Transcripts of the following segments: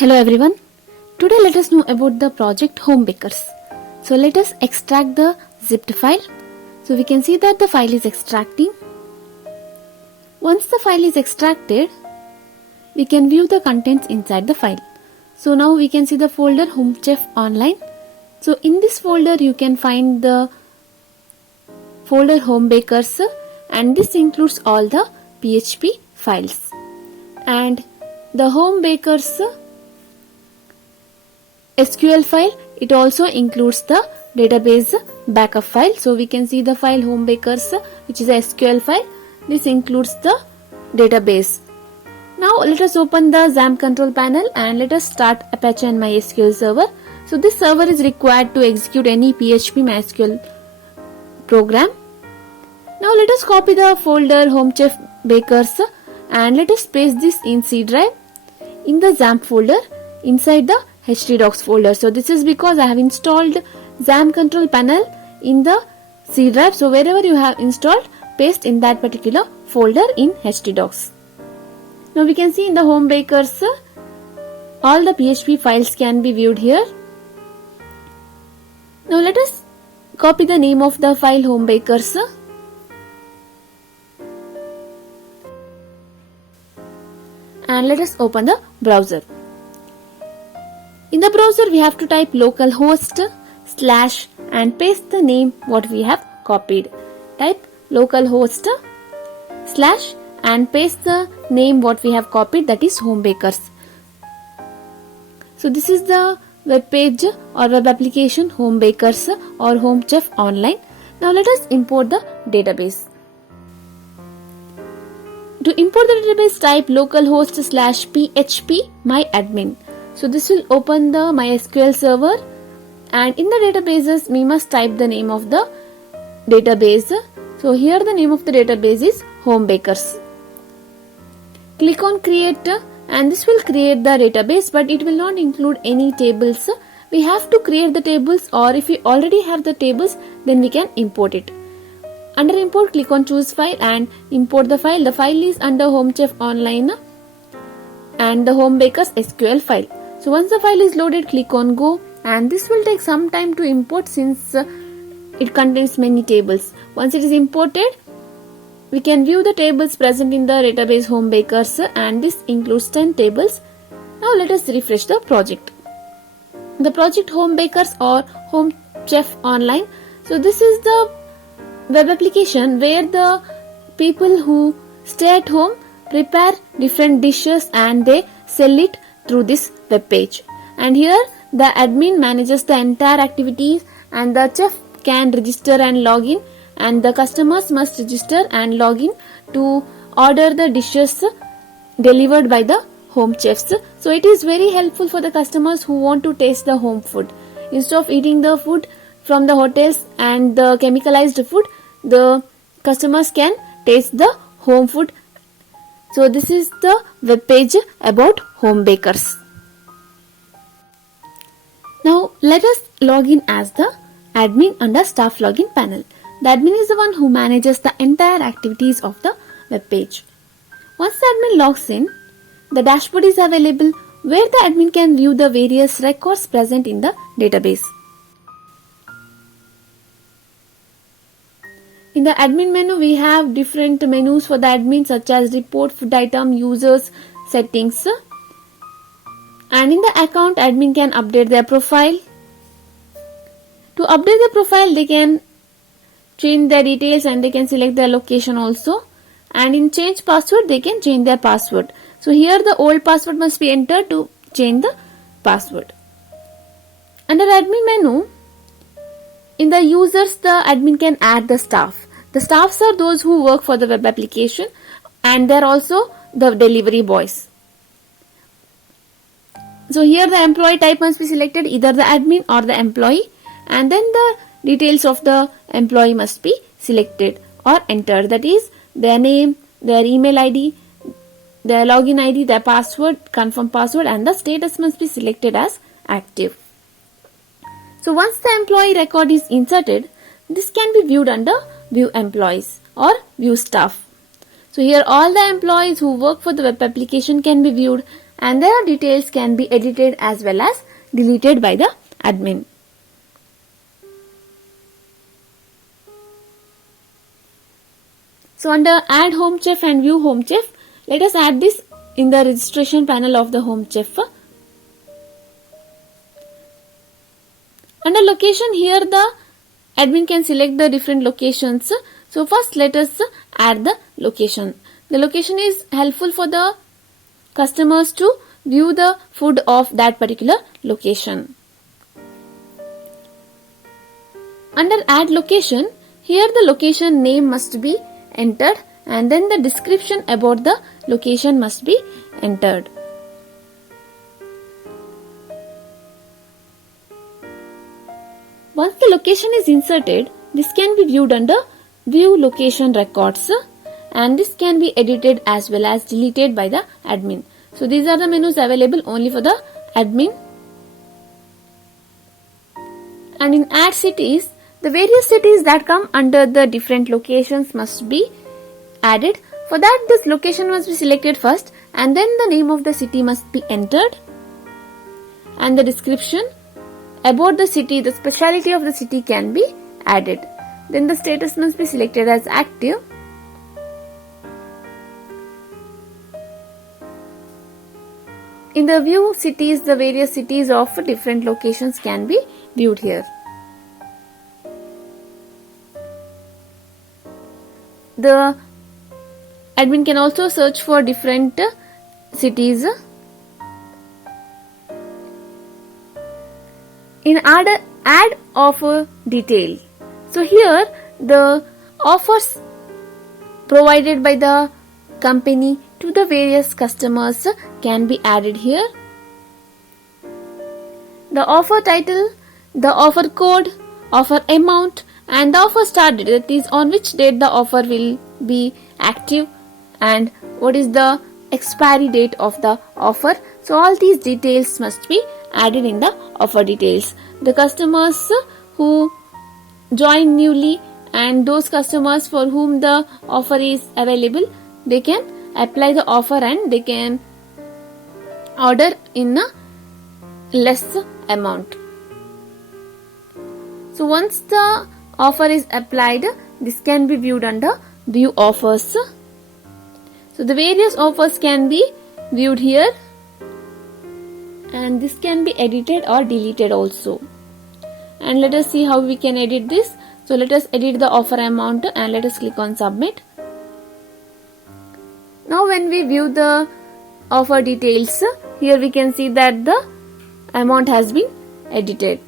Hello everyone. Today let us know about the project Homebakers. So let us extract the zipped file. So we can see that the file is extracting. Once the file is extracted, we can view the contents inside the file. So now we can see the folder Home Chef Online. So in this folder you can find the folder Homebakers, and this includes all the PHP files. And the Homebakers SQL file, it also includes the database backup file. So we can see the file Homebakers, which is a SQL file. This includes the database. Now let us open the XAMPP control panel and let us start Apache and MySQL server. So this server is required to execute any PHP MySQL program. Now let us copy the folder Home Chef Bakers and let us paste this in C drive in the XAMPP folder inside the htdocs folder. So this is because I have installed XAMPP control panel in the C drive. So wherever you have installed, paste in that particular folder in htdocs. Now we can see in the Homebakers, all the PHP files can be viewed here. Now let us copy the name of the file Homebakers and let us open the browser. In the browser we have to type localhost / and paste the name what we have copied. Type localhost / and paste the name what we have copied, that is Homebakers. So this is the web page or web application Homebakers or Home Chef Online. Now let us import the database. To import the database, type localhost / php myadmin. So this will open the MySQL server, and in the databases we must type the name of the database. So here the name of the database is Homebakers. Click on create and this will create the database, but it will not include any tables. We have to create the tables, or if we already have the tables then we can import it. Under import, click on choose file and import the file. The file is under Home Chef Online and the Homebakers SQL file. So once the file is loaded, click on go, and this will take some time to import since it contains many tables. Once it is imported, we can view the tables present in the database Homebakers, and this includes 10 tables. Now let us refresh the project. The project Homebakers or Home Chef Online. So this is the web application where the people who stay at home prepare different dishes and they sell it through this web page. And here the admin manages the entire activities, and the chef can register and log in, and the customers must register and log in to order the dishes delivered by the home chefs. So it is very helpful for the customers who want to taste the home food. Instead of eating the food from the hotels and the chemicalized food, the customers can taste the home food. So this is the web page about Homebakers. Now let us log in as the admin under staff login panel. The admin is the one who manages the entire activities of the web page. Once the admin logs in, the dashboard is available where the admin can view the various records present in the database. In the admin menu, we have different menus for the admin such as report, food item, users, settings. And in the account, admin can update their profile. To update their profile, they can change their details and they can select their location also. And in change password, they can change their password. So here the old password must be entered to change the password. Under admin menu, in the users, the admin can add the staff. The staffs are those who work for the web application, and they are also the delivery boys. So here the employee type must be selected, either the admin or the employee, and then the details of the employee must be selected or entered. That is their name, their email ID, their login ID, their password, confirm password, and the status must be selected as active. So once the employee record is inserted, this can be viewed under view employees or view staff. So here all the employees who work for the web application can be viewed, and their details can be edited as well as deleted by the admin. So under add home chef and view home chef, let us add this in the registration panel of the home chef. Under location, here the admin can select the different locations. So first let us add the location. The location is helpful for the customers to view the food of that particular location. Under add location, here the location name must be entered and then the description about the location must be entered. Once the location is inserted, this can be viewed under view location records and this can be edited as well as deleted by the admin. So these are the menus available only for the admin. And in add cities, the various cities that come under the different locations must be added. For that, this location must be selected first and then the name of the city must be entered and the description about the city, the speciality of the city can be added. Then the status must be selected as active. In the view cities, the various cities of different locations can be viewed here. The admin can also search for different cities. In add offer detail. So here the offers provided by the company to the various customers can be added here. The offer title, the offer code, offer amount and the offer start date, that is on which date the offer will be active and what is the expiry date of the offer. So all these details must be added in the offer details. The customers who join newly and those customers for whom the offer is available, they can apply the offer and they can order in a less amount. So once the offer is applied, this can be viewed under view offers. So the various offers can be viewed here and this can be edited or deleted also. And let us see how we can edit this. So let us edit the offer amount and let us click on submit. Now when we view the offer details, here we can see that the amount has been edited.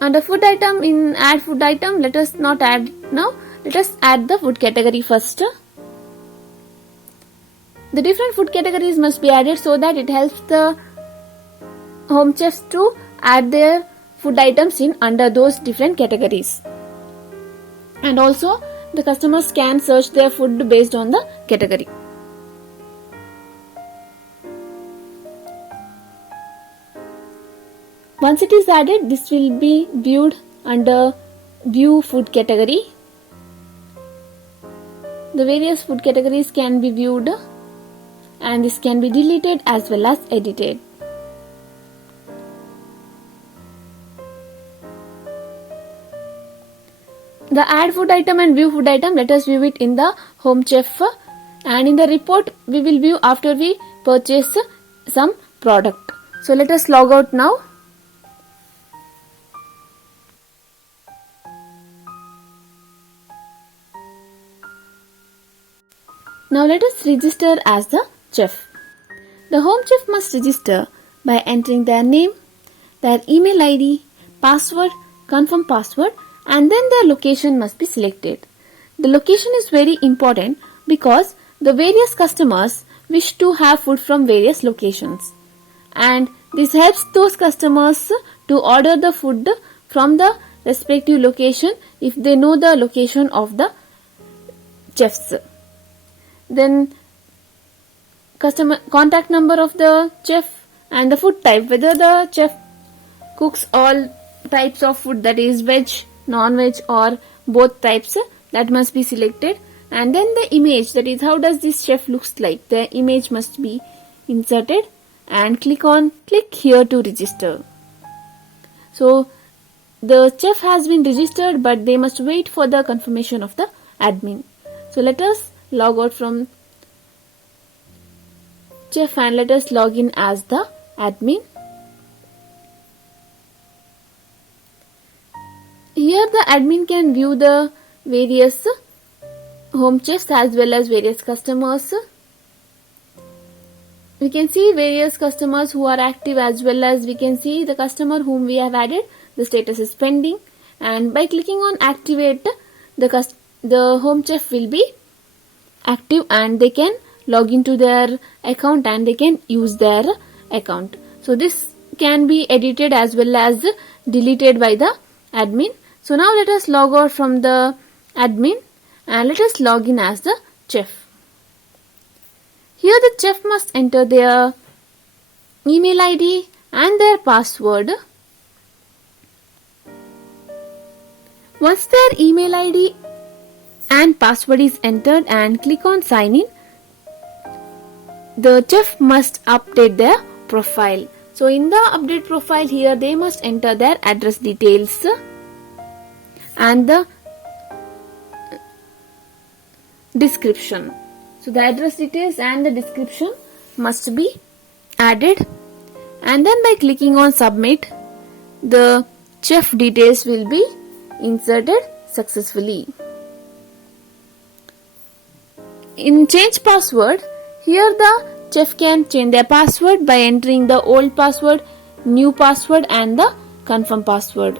Under food item, in add food item, let us not add now. Let us add the food category first. The different food categories must be added so that it helps the home chefs to add their food items in under those different categories. And also the customers can search their food based on the category. Once it is added, this will be viewed under view food category. The various food categories can be viewed and this can be deleted as well as edited. The add food item and view food item, let us view it in the home chef and in the report we will view after we purchase some product. So let us log out now. Now let us register as the chef. The home chef must register by entering their name, their email ID, password, confirm password and then their location must be selected. The location is very important because the various customers wish to have food from various locations and this helps those customers to order the food from the respective location if they know the location of the chefs. Then customer contact number of the chef and the food type, whether the chef cooks all types of food, that is veg, non-veg or both types, that must be selected. and then the image, that is how does this chef looks like, the image must be inserted, and click here to register. So the chef has been registered, but they must wait for the confirmation of the admin. So let us log out from chef and let us log in as the admin. Here the admin can view the various home chefs as well as various customers. We can see various customers who are active, as well as we can see the customer whom we have added, the status is pending, and by clicking on activate, the home chef will be active and they can log into their account and they can use their account. So this can be edited as well as deleted by the admin. So now let us log out from the admin and let us log in as the chef. Here the chef must enter their email ID and their password. Once their email ID and password is entered and click on sign in, the chef must update their profile. So in the update profile, here they must enter their address details and the description. So the address details and the description must be added, and then by clicking on submit, the chef details will be inserted successfully. In change password, here the chef can change their password by entering the old password, new password and the confirm password.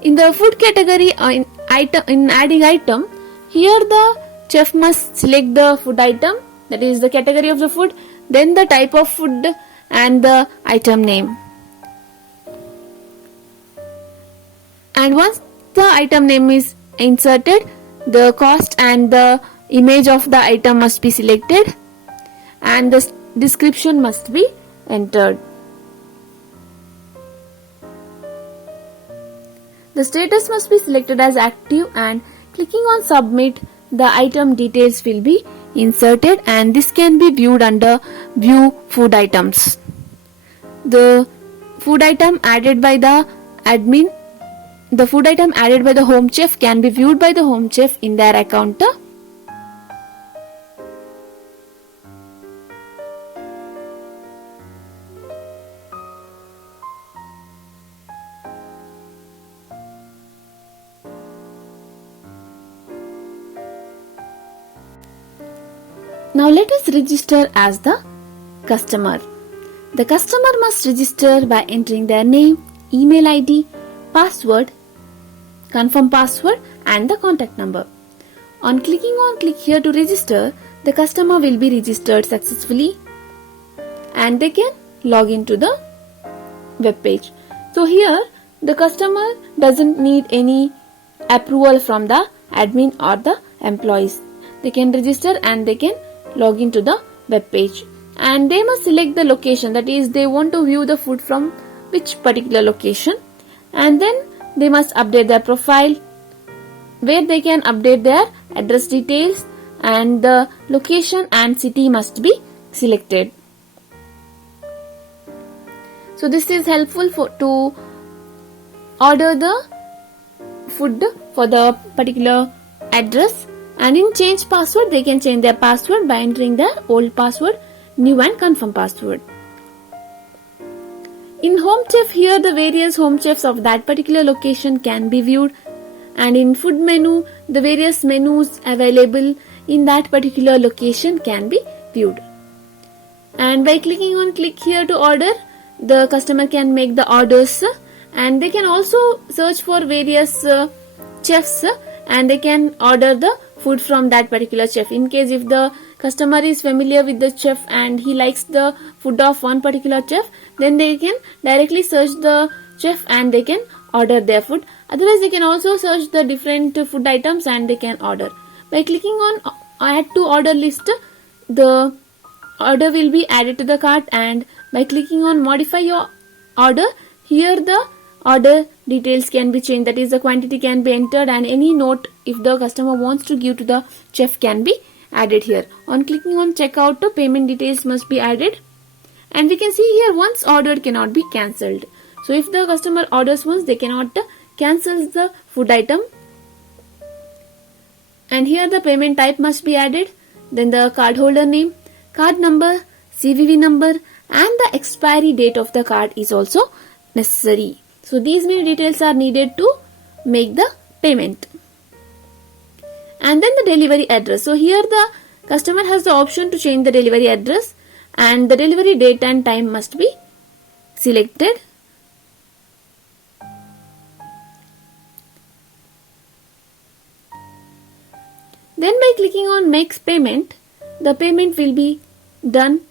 In the food category, in adding item, here the chef must select the food item, that is the category of the food, then the type of food and the item name. And once the item name is inserted, the cost and the image of the item must be selected and the description must be entered. The status must be selected as active, and clicking on submit, the item details will be inserted, and this can be viewed under view food items. The food item added by the admin, the food item added by the home chef can be viewed by the home chef in their account. Now let us register as the customer. The customer must register by entering their name, email ID, password, confirm password and the contact number. On clicking on click here to register, the customer will be registered successfully and they can log into the web page. So here the customer doesn't need any approval from the admin or the employees. They can register and they can log into the web page, and they must select the location, that is they want to view the food from which particular location, and then they must update their profile where they can update their address details and the location and city must be selected. So this is helpful to order the food for the particular address. And in change password, they can change their password by entering their old password, new and confirm password. In home chef, here the various home chefs of that particular location can be viewed, and in food menu, the various menus available in that particular location can be viewed. And by clicking on click here to order, the customer can make the orders, and they can also search for various chefs and they can order the food from that particular chef. In case if the customer is familiar with the chef and he likes the food of one particular chef, then they can directly search the chef and they can order their food. Otherwise they can also search the different food items and they can order. By clicking on add to order list, the order will be added to the cart, and by clicking on modify your order, here the order details can be changed, that is the quantity can be entered, and any note if the customer wants to give to the chef can be added here. On clicking on checkout, payment details must be added, and we can see here once ordered cannot be cancelled. So if the customer orders once, they cannot cancel the food item. And here the payment type must be added, then the cardholder name, card number, CVV number, and the expiry date of the card is also necessary. So these many details are needed to make the payment. And then the delivery address. So here the customer has the option to change the delivery address, and the delivery date and time must be selected. Then by clicking on Make Payment, the payment will be done.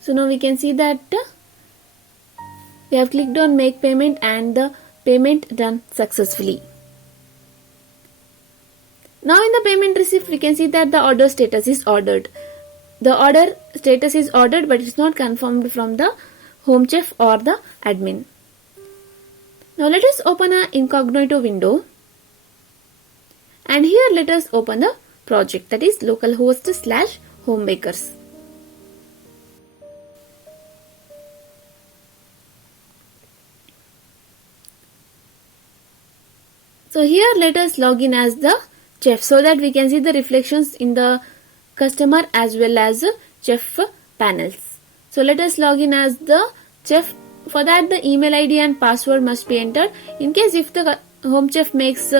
So now we can see that we have clicked on Make Payment and the payment done successfully. Now in the payment receipt, we can see that the order status is ordered. The order status is ordered, but it is not confirmed from the home chef or the admin. Now let us open an incognito window, and here let us open the project, that is localhost/homebakers. So here let us log in as the chef so that we can see the reflections in the customer as well as chef panels. So let us log in as the chef. For that the email ID and password must be entered. In case if the home chef makes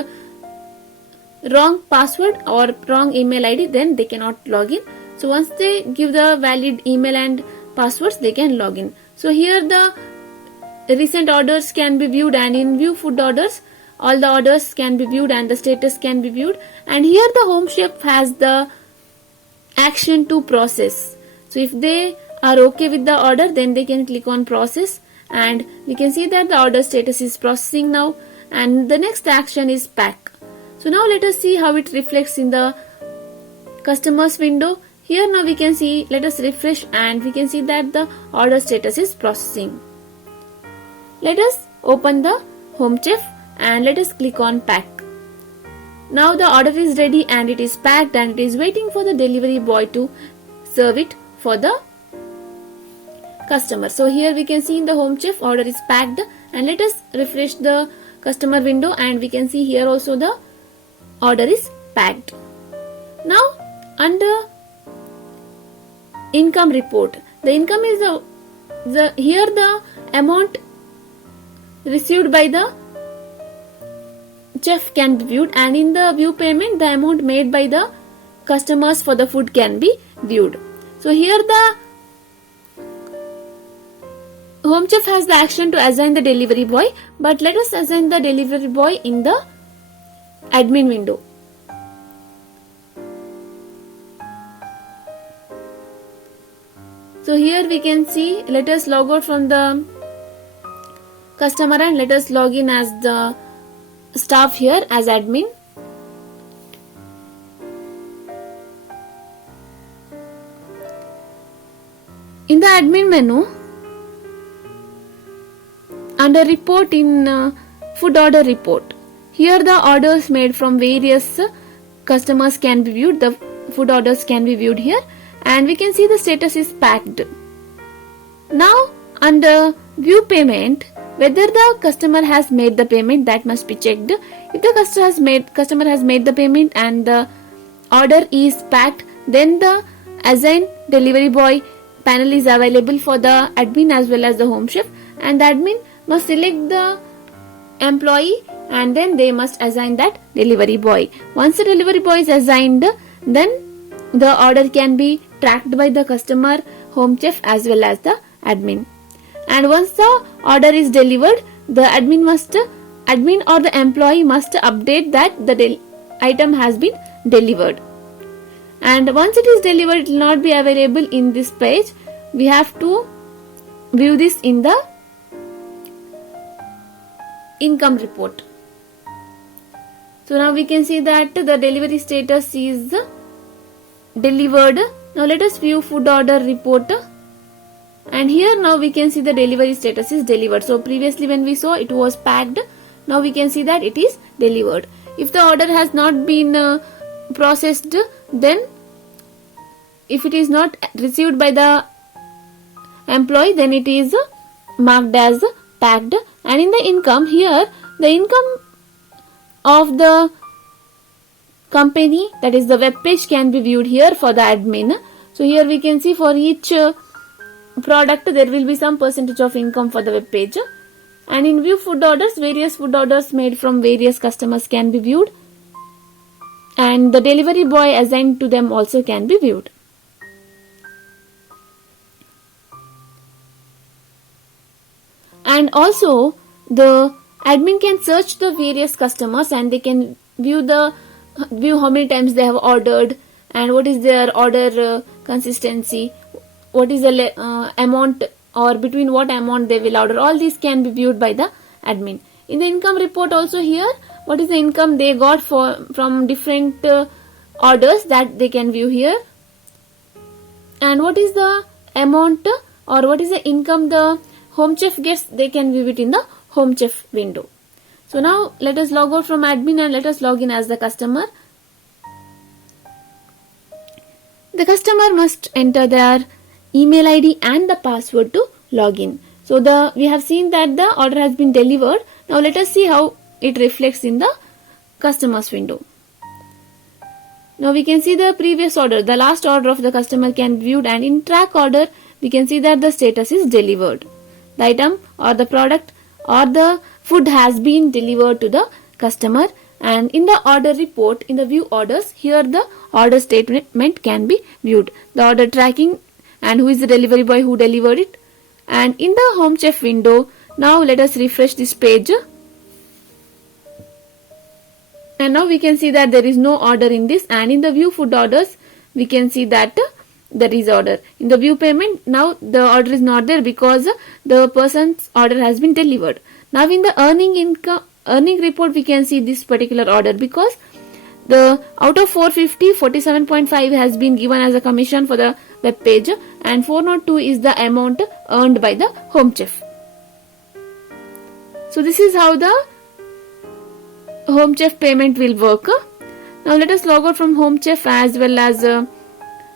wrong password or wrong email ID, then they cannot log in. So once they give the valid email and passwords, they can log in. So here the recent orders can be viewed, and in view food orders, all the orders can be viewed and the status can be viewed. And here the home chef has the action to process. So if they are okay with the order, then they can click on process, and we can see that the order status is processing now, and the next action is pack. So now let us see how it reflects in the customers window. Here now we can see, let us refresh, and we can see that the order status is processing. Let us open the home chef and let us click on pack. Now the order is ready and it is packed, and it is waiting for the delivery boy to serve it for the customer. So here we can see in the home chef order is packed, and let us refresh the customer window, and we can see here also the order is packed. Now under income report, the income is here the amount received by the chef can be viewed, and in the view payment the amount made by the customers for the food can be viewed. So here the home chef has the action to assign the delivery boy, but let us assign the delivery boy in the admin window. So here we can see, let us log out from the customer and let us log in as the staff here as admin. In the admin menu, under report in food order report, here the orders made from various customers can be viewed. The food orders can be viewed here, and we can see the status is packed. Now under view payment, whether the customer has made the payment, that must be checked. If the customer has made the payment and the order is packed, then the assign delivery boy panel is available for the admin as well as the home chef, and the admin must select the employee and then they must assign that delivery boy. Once the delivery boy is assigned, then the order can be tracked by the customer, home chef as well as the admin. And once the order is delivered, the admin or the employee must update that the item has been delivered. And once it is delivered, it will not be available in this page. We have to view this in the income report. So now we can see that the delivery status is delivered Now let us view food order report. And here now we can see the delivery status is delivered. So previously when we saw it was packed, now we can see that it is delivered. If the order has not been processed, then if it is not received by the employee, then it is marked as packed. And in the income, here the income of the company, that is the web page, can be viewed here for the admin. So here we can see for each product there will be some percentage of income for the web page. And in view food orders, various food orders made from various customers can be viewed, and the delivery boy assigned to them also can be viewed. And also the admin can search the various customers and they can view how many times they have ordered and what is their order consistency, what is the amount or between what amount they will order. All these can be viewed by the admin. In the income report also, here what is the income they got from different orders, that they can view here, and what is the amount or what is the income the Home Chef gets, they can view it in the Home Chef window. So now let us log out from admin and let us log in as the customer. The customer must enter their email ID and the password to log in. So we have seen that the order has been delivered. Now let us see how it reflects in the customer's window. Now we can see the previous order, the last order of the customer can be viewed, and in track order we can see that the status is delivered. The item or the product or the food has been delivered to the customer. And in the order report, in the view orders, here the order statement can be viewed, the order tracking and who is the delivery boy who delivered it. And in the Home Chef window, now let us refresh this page, and now we can see that there is no order in this. And in the view food orders we can see that there is order. In the view payment, now the order is not there because the person's order has been delivered. Now in the earning report we can see this particular order because the out of 450, 47.5 has been given as a commission for the web page, and 402 is the amount earned by the Home Chef. So this is how the Home Chef payment will work. Now let us log out from Home Chef as well as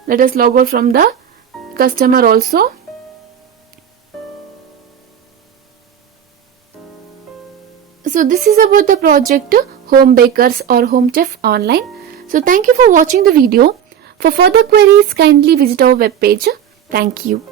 let us log out from the customer also. So this is about the project Home Bakers or Home Chef Online. So thank you for watching the video. For further queries, kindly visit our web page. Thank you.